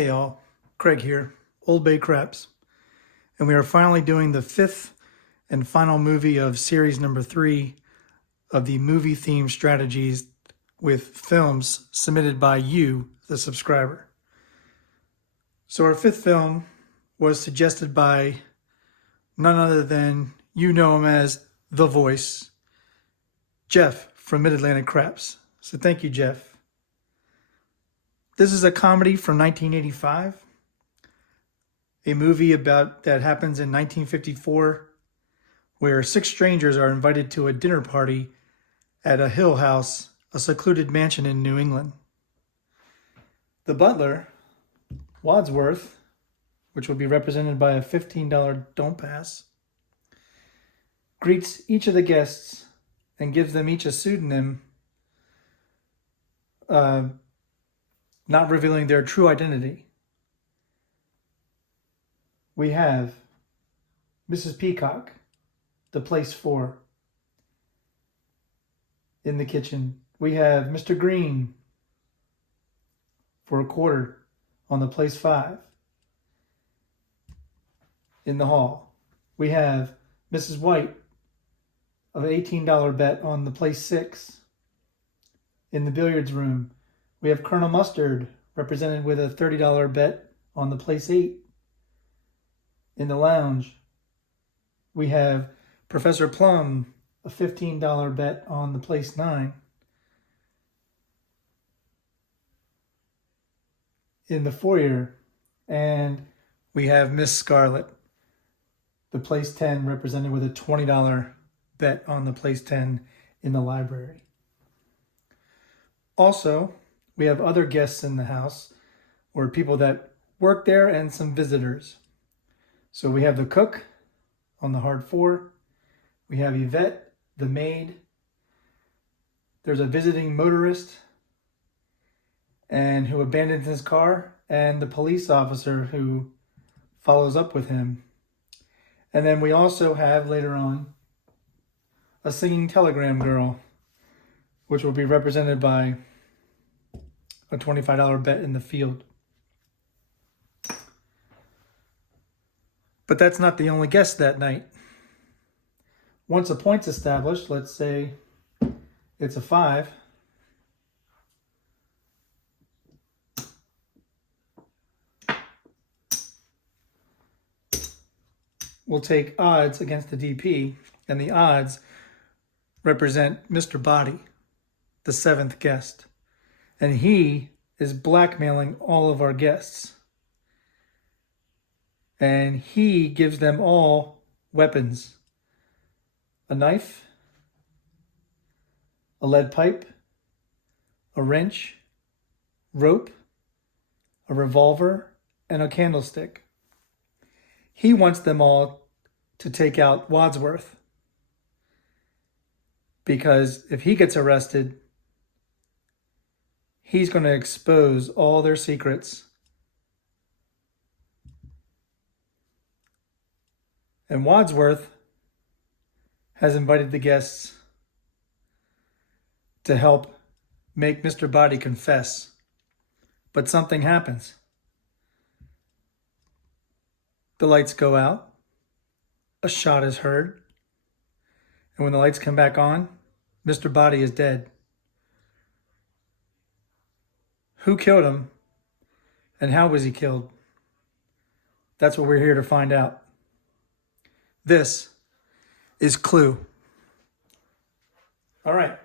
Hey y'all, Craig here, Old Bay Craps, and we are finally doing the fifth and final movie of series number 3 of the movie theme strategies with films submitted by you, the subscriber. So our fifth film was suggested by none other than, you know him as The Voice, Jeff from MidAtlanticCraps. So thank you, Jeff. This is a comedy from 1985, a movie that happens in 1954, where 6 strangers are invited to a dinner party at a hill house, a secluded mansion in New England. The butler, Wadsworth, which will be represented by a $15 don't pass, greets each of the guests and gives them each a pseudonym, not revealing their true identity. We have Mrs. Peacock, the place 4, in the kitchen. We have Mr. Green for a quarter on the place 5 in the hall. We have Mrs. White of an $18 bet on the place 6 in the billiards room. We have Colonel Mustard, represented with a $30 bet on the place 8 in the lounge. We have Professor Plum, a $15 bet on the place 9 in the foyer. And we have Miss Scarlet, the place 10, represented with a $20 bet on the place 10 in the library. Also, we have other guests in the house, or people that work there, and some visitors. So we have the cook on the hard 4. We have Yvette, the maid. There's a visiting motorist and who abandons his car, and the police officer who follows up with him. And then we also have later on a singing telegram girl, which will be represented by a $25 bet in the field. But that's not the only guest that night. Once a point's established, let's say it's a 5, we'll take odds against the DP, and the odds represent Mr. Boddy, the 7th guest. And he is blackmailing all of our guests. And he gives them all weapons. A knife, a lead pipe, a wrench, rope, a revolver, and a candlestick. He wants them all to take out Wadsworth, because if he gets arrested, he's going to expose all their secrets. And Wadsworth has invited the guests to help make Mr. Boddy confess. But something happens. The lights go out. A shot is heard. And when the lights come back on, Mr. Boddy is dead. Who killed him, and how was he killed? That's what we're here to find out. This is Clue. All right.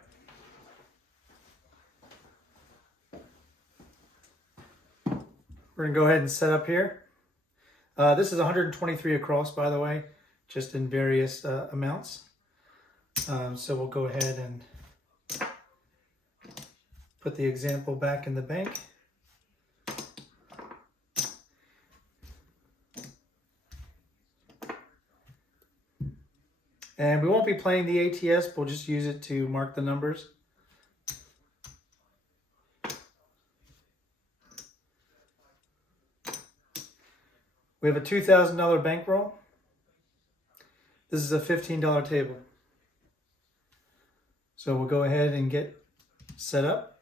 We're going to go ahead and set up here. This is 123 across, by the way, just in various amounts. So we'll go ahead and put the example back in the bank. And we won't be playing the ATS, we'll just use it to mark the numbers. We have a $2,000 bankroll. This is a $15 table. So we'll go ahead and get set up.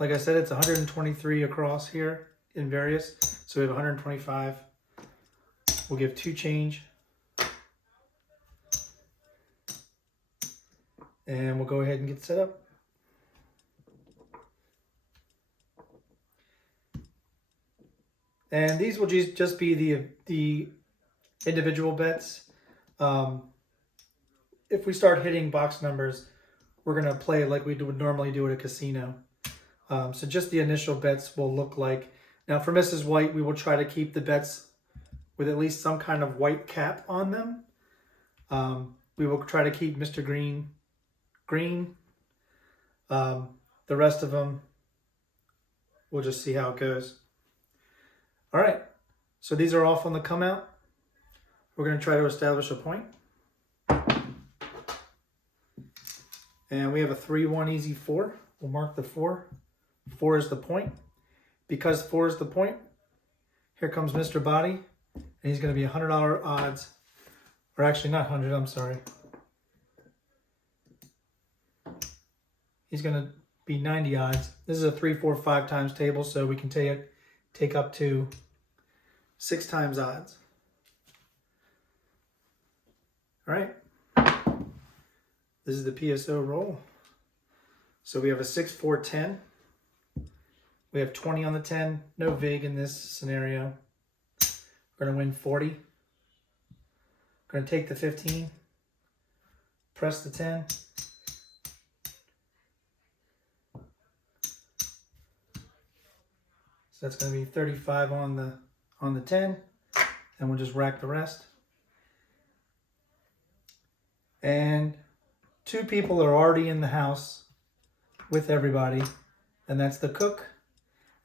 Like I said, it's 123 across here in various. So we have 125. We'll give 2 change. And we'll go ahead and get set up. And these will just be the individual bets. If we start hitting box numbers, we're going to play like we would normally do at a casino. So just the initial bets will look like. Now for Mrs. White, we will try to keep the bets with at least some kind of white cap on them. We will try to keep Mr. Green green. The rest of them, we'll just see how it goes. All right, so these are off on the come out. We're going to try to establish a point. And we have a 3-1 easy 4. We'll mark the 4. 4 is the point. Because 4 is the point, here comes Mr. Boddy, and he's going to be $100 odds. Or actually not 100, I'm sorry. He's going to be 90 odds. This is a 3, 4, 5 times table, so we can take up to 6 times odds. All right. This is the PSO roll. So we have a 6, 4, 10. We have 20 on the 10. No vig in this scenario. We're going to win 40. We're going to take the 15. Press the 10. So that's going to be 35 on the 10. And we'll just rack the rest. And 2 people are already in the house with everybody, and that's the cook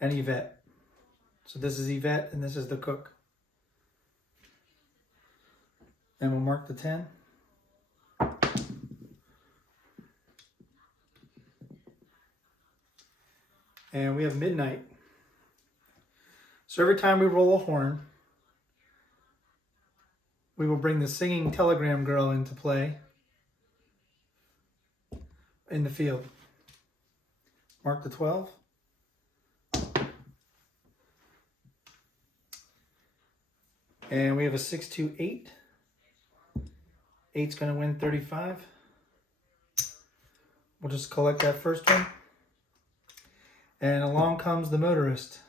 and Yvette. So this is Yvette, and this is the cook. And we'll mark the 10. And we have midnight. So every time we roll a horn, we will bring the singing telegram girl into play in the field. Mark the 12. And we have a 6, 2, 8. 8's going to win 35. We'll just collect that first one. And along comes the motorist.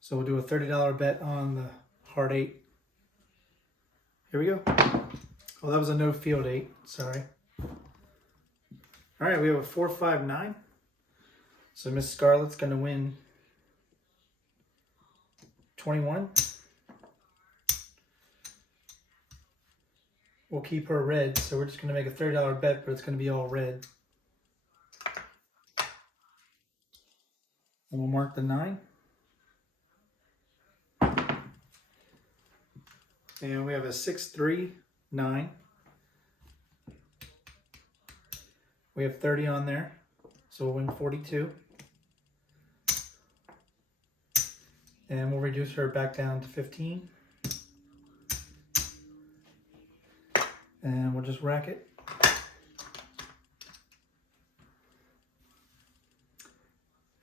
So we'll do a $30 bet on the hard 8. Here we go. Oh, that was a no field 8. Sorry. All right, we have a 4, 5, 9. So Miss Scarlet's going to win 21. We'll keep her red, so we're just going to make a $30 bet, but it's going to be all red. And we'll mark the 9. And we have a 6, 3, 9. We have 30 on there, so we'll win 42. And we'll reduce her back down to 15. And we'll just rack it.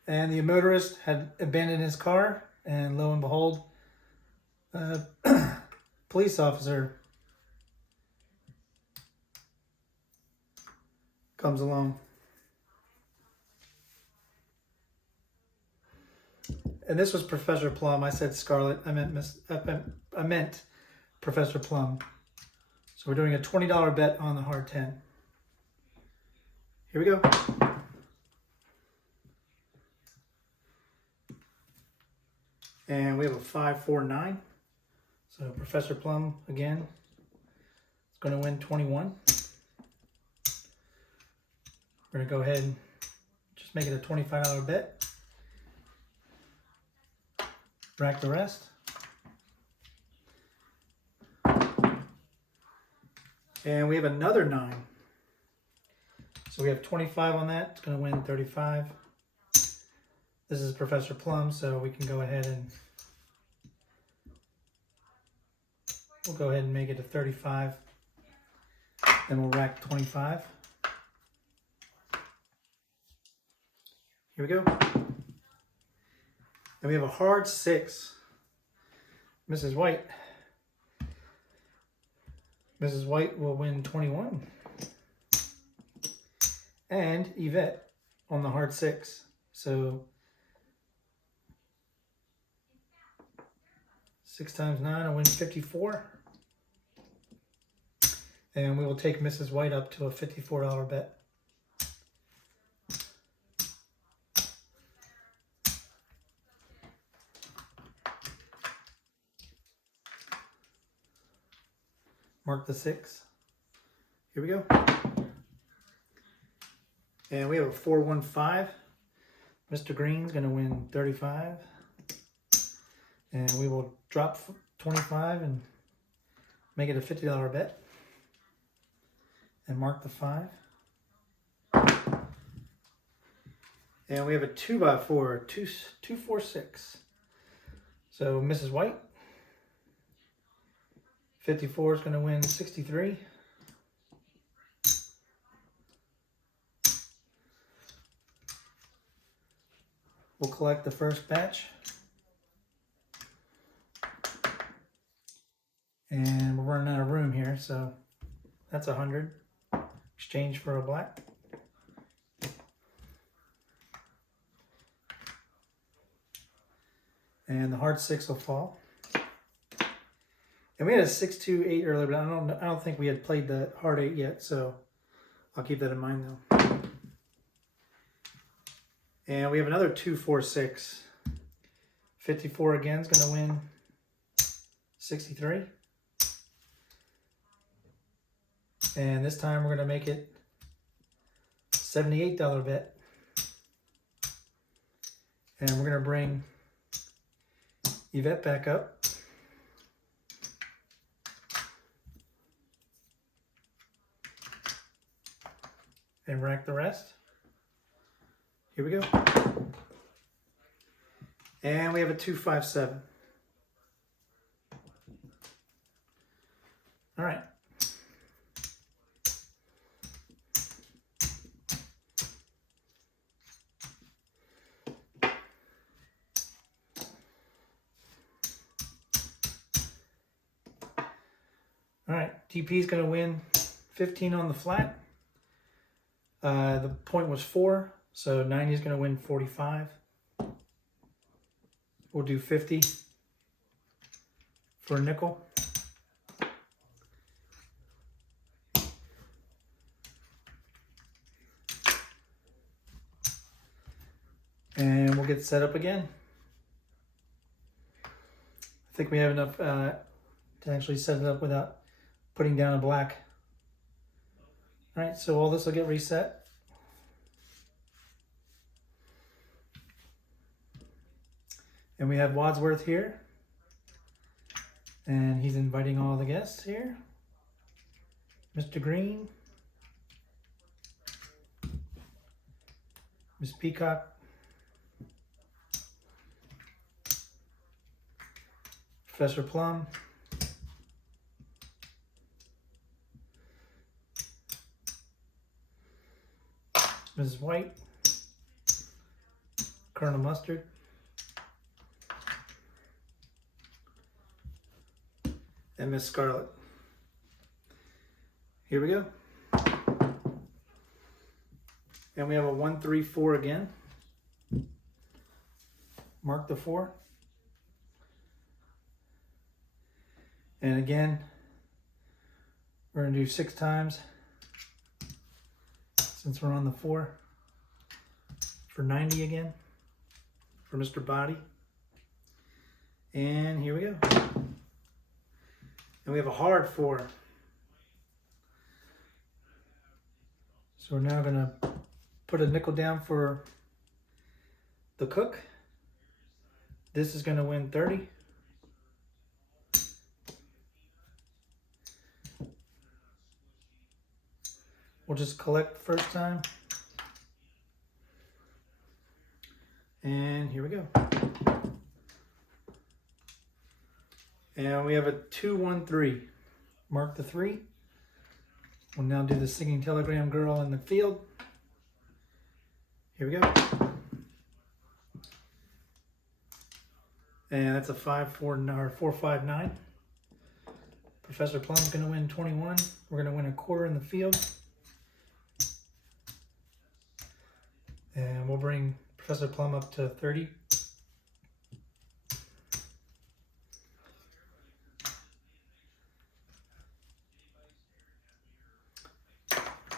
And the motorist had abandoned his car, and lo and behold, police officer comes along. And this was Professor Plum. I said Scarlet. I meant Professor Plum. So we're doing a $20 bet on the hard 10. Here we go. And we have a 5, 4, 9. So Professor Plum again is going to win 21. We're going to go ahead and just make it a $25 bet. Rack the rest. And we have another 9. So we have 25 on that. It's going to win 35. This is Professor Plum, so we can go ahead and we'll go ahead and make it a 35. Then we'll rack 25. Here we go. And we have a hard 6. Mrs. White. Mrs. White will win 21. And Yvette on the hard 6. So 6 times 9, I win 54. And we will take Mrs. White up to a $54 bet. Mark the 6. Here we go. And we have a 415. Mr. Green's going to win 35. And we will drop 25 and make it a $50 bet. And mark the 5. And we have a 2x4, 246. So Mrs. White, 54 is going to win 63. We'll collect the first batch. And we're running out of room here, so that's 100. Exchange for a black. And the hard 6 will fall. And we had a 6-2-8 earlier, but I don't think we had played the hard 8 yet, so I'll keep that in mind though. And we have another 2-4-6. 54 again is going to win 63. And this time we're going to make it $78 bet. And we're going to bring Yvette back up. And rack the rest. Here we go. And we have a 2-5-7. All right. All right, DP is going to win 15 on the flat. The point was 4, so 90 is going to win 45. We'll do 50 for a nickel. And we'll get set up again. I think we have enough to actually set it up without putting down a black. All right, so all this will get reset. And we have Wadsworth here. And he's inviting all the guests here. Mr. Green. Miss Peacock. Professor Plum. Mrs. White, Colonel Mustard, and Miss Scarlet. Here we go. And we have a 1-3-4 again. Mark the 4. And again, we're going to do 6 times. Since we're on the 4, for 90 again, for Mr. Boddy. And here we go. And we have a hard 4. So we're now gonna put a nickel down for the cook. This is gonna win 30. We'll just collect the first time. And here we go. And we have a 2-1-3. Mark the 3. We'll now do the singing telegram girl in the field. Here we go. And that's a 5-4 or 4-5-9. Professor Plum's going to win 21. We're going to win a quarter in the field. And we'll bring Professor Plum up to 30.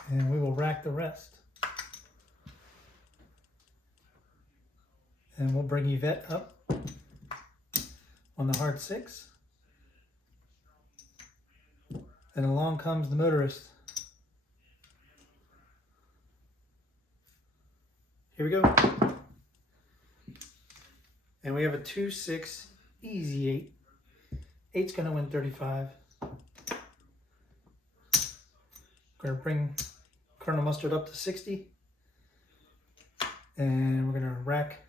And we will rack the rest. And we'll bring Yvette up on the hard 6. And along comes the motorist. Here we go. And we have a 2-6 easy 8. 8's going to win 35. Going to bring Colonel Mustard up to 60. And we're going to rack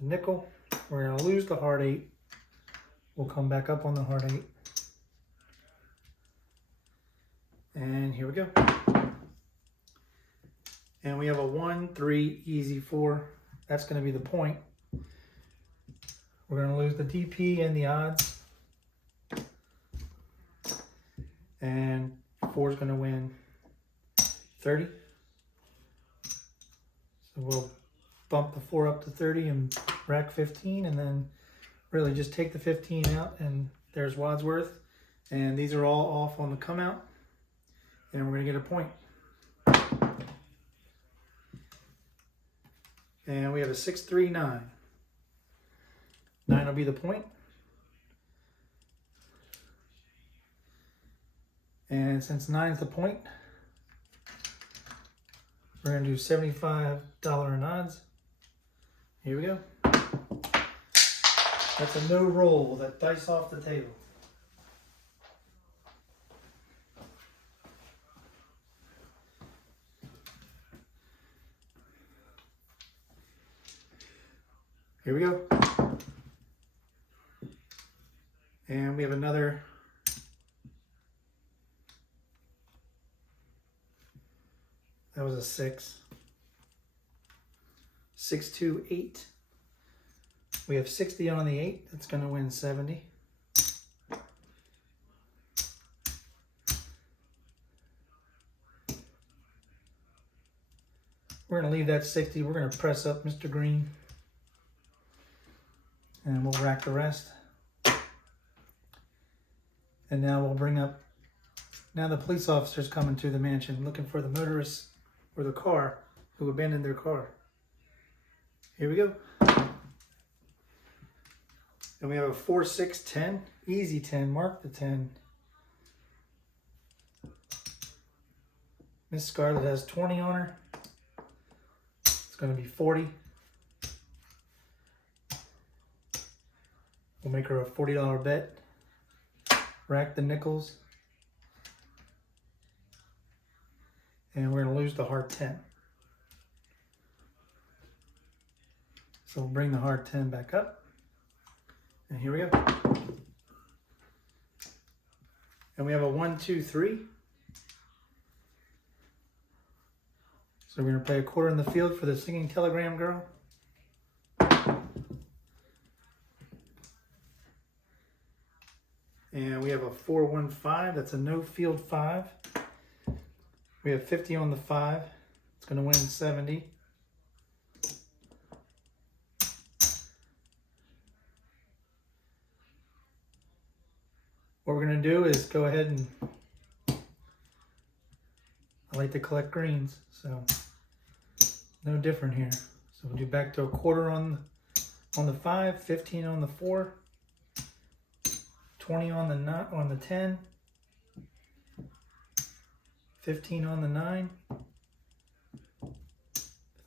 the nickel. We're going to lose the hard 8. We'll come back up on the hard 8. And here we go. And we have a 1-3 easy 4. That's going to be the point. We're going to lose the DP and the odds. And 4 is going to win 30. So we'll bump the 4 up to 30 and rack 15, and then really just take the 15 out, and there's Wadsworth. And these are all off on the come out, and we're going to get a point. And we have a 6-3-9. 9 will be the point. And since 9 is the point, we're going to do $75 in odds. Here we go. That's a no roll. That dice off the table. Here we go. And we have another that was a 6. 6-2-8. We have 60 on the 8. That's going to win 70. We're going to leave that 60. We're going to press up Mr. Green. And we'll rack the rest. And now we'll bring up, now the police officer's coming to the mansion looking for the motorist or the car who abandoned their car. Here we go. And we have a 4-6-10, easy 10, mark the 10. Miss Scarlet has 20 on her. It's going to be 40. We'll make her a $40 bet. Rack the nickels. And we're going to lose the hard 10. So we'll bring the hard 10 back up. And here we go. And we have a 1-2-3. So we're going to play a quarter in the field for the singing telegram girl. And we have a 4-1-5. That's a no field 5. We have 50 on the 5. It's going to win 70. What we're going to do is go ahead and I like to collect greens, so no different here. So we'll do back to a quarter on the 5, 15 on the 4, 20 on the 10, 15 on the 9,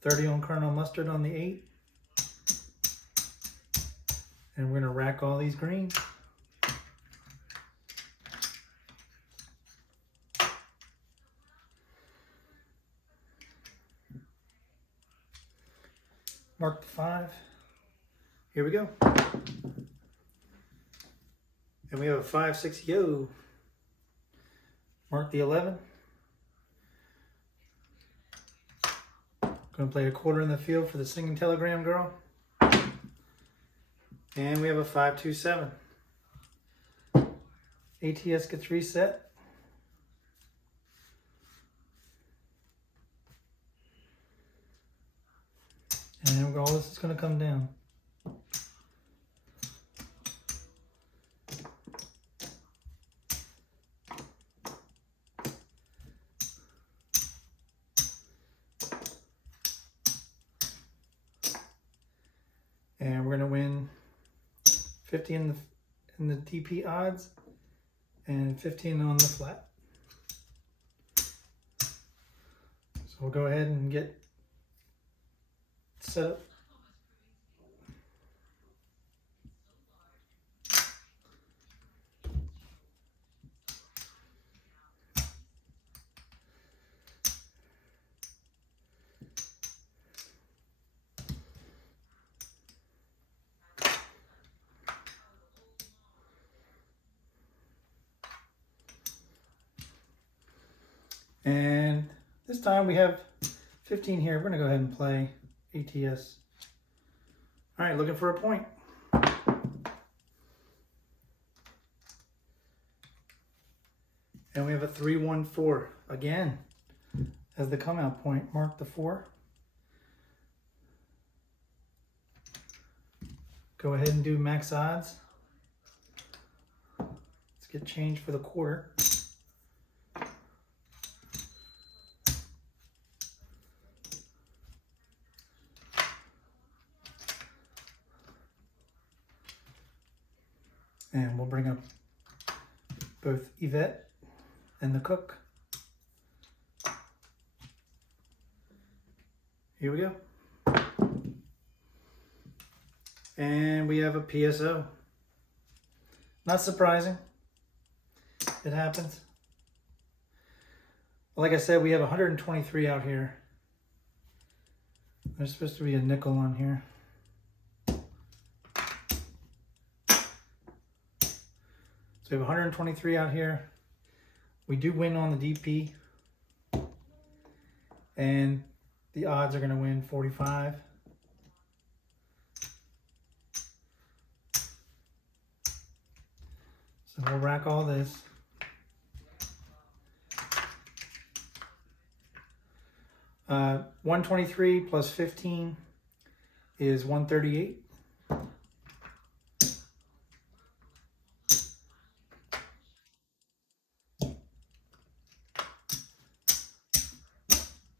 30 on Colonel Mustard on the 8, and we're going to rack all these greens. Mark the 5. Here we go. And we have a 5-6 yo. Mark the 11. Gonna play a quarter in the field for the singing telegram girl. And we have a 5-2-7. ATS gets reset. And all this is going to come down. And we're going to win 50 in the DP odds and 15 on the flat. So we'll go ahead and get set up. And this time we have 15 here. We're going to go ahead and play ATS. All right, looking for a point. And we have a 3-1-4 again as the come out point. Mark the 4. Go ahead and do max odds. Let's get change for the quarter. And we'll bring up both Yvette and the cook. Here we go. And we have a PSO. Not surprising. It happens. Like I said, we have 123 out here. There's supposed to be a nickel on here. So we have 123 out here. We do win on the DP. And the odds are going to win 45. So we'll rack all this. Uh, 123 plus 15 is 138.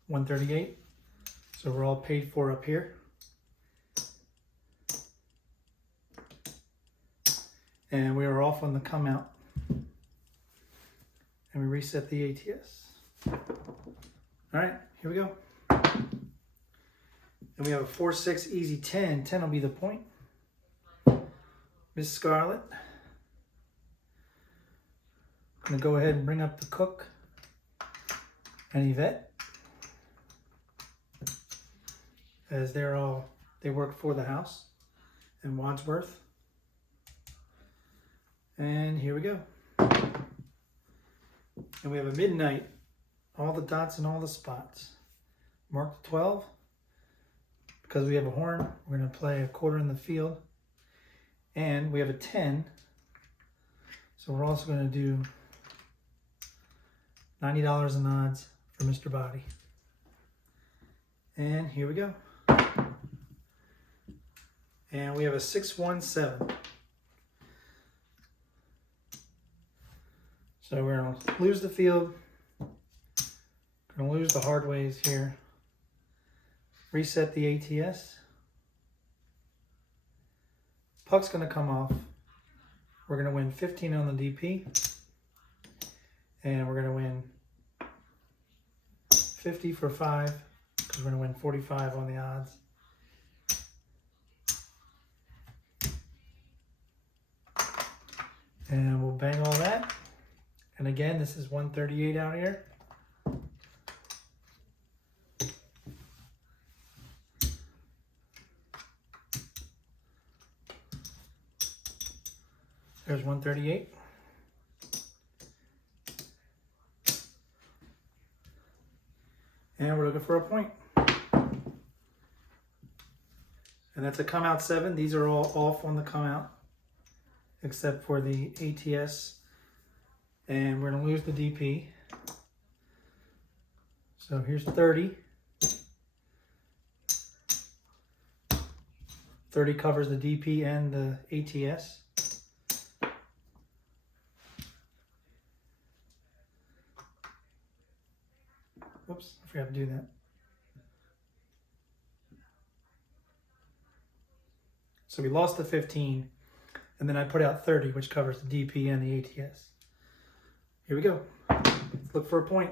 $138. So we're all paid for up here. And we are off on the come out. And we reset the ATS. All right, here we go. And we have a 4-6 easy 10. 10 will be the point. Miss Scarlet. I'm gonna go ahead and bring up the cook and Yvette. As they work for the house in Wadsworth. And here we go. And we have a midnight, all the dots and all the spots. Mark the 12. Because we have a horn, we're going to play a quarter in the field. And we have a 10. So we're also going to do $90 in odds for Mr. Boddy. And here we go. And we have a 6-1-7. So we're going to lose the field. Going to lose the hard ways here. Reset the ATS. Puck's going to come off. We're going to win 15 on the DP. And we're going to win 50 for 5. Because we're going to win 45 on the odds. And we'll bang all that. And again, this is 138 out here. There's 138. And we're looking for a point. And that's a come out 7. These are all off on the come out, except for the ATS. And we're going to lose the DP. So here's 30. 30 covers the DP and the ATS. Oops, I forgot to do that. So we lost the 15, and then I put out 30, which covers the DP and the ATS. Here we go. Let's look for a point.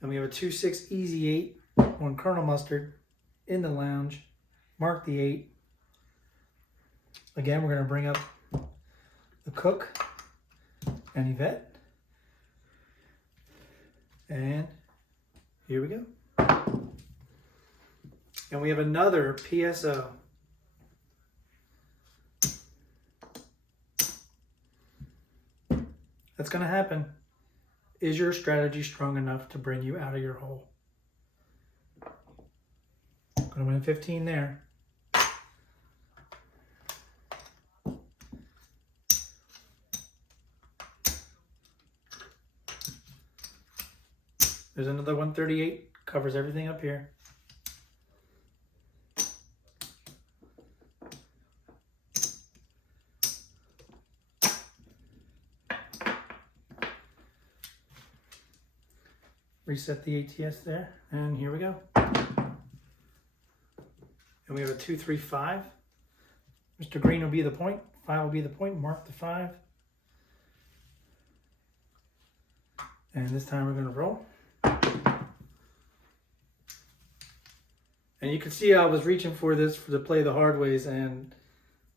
And we have a 2-6 easy 8 on Colonel Mustard in the lounge. Mark the 8. Again, we're going to bring up the Cook and Yvette. And here we go. And we have another PSO. That's going to happen. Is your strategy strong enough to bring you out of your hole? Going to win 15 there. There's another 138. Covers everything up here. Reset the ATS there, and here we go. And we have a 2-3-5. Mr. Green will be the point. 5 will be the point. Mark the 5. And this time we're going to roll. And you can see I was reaching for this to play the hard ways, and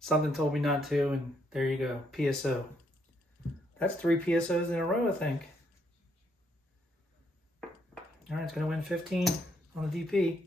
something told me not to, and there you go, PSO. That's 3 PSOs in a row, I think. All right, it's going to win 15 on the DP.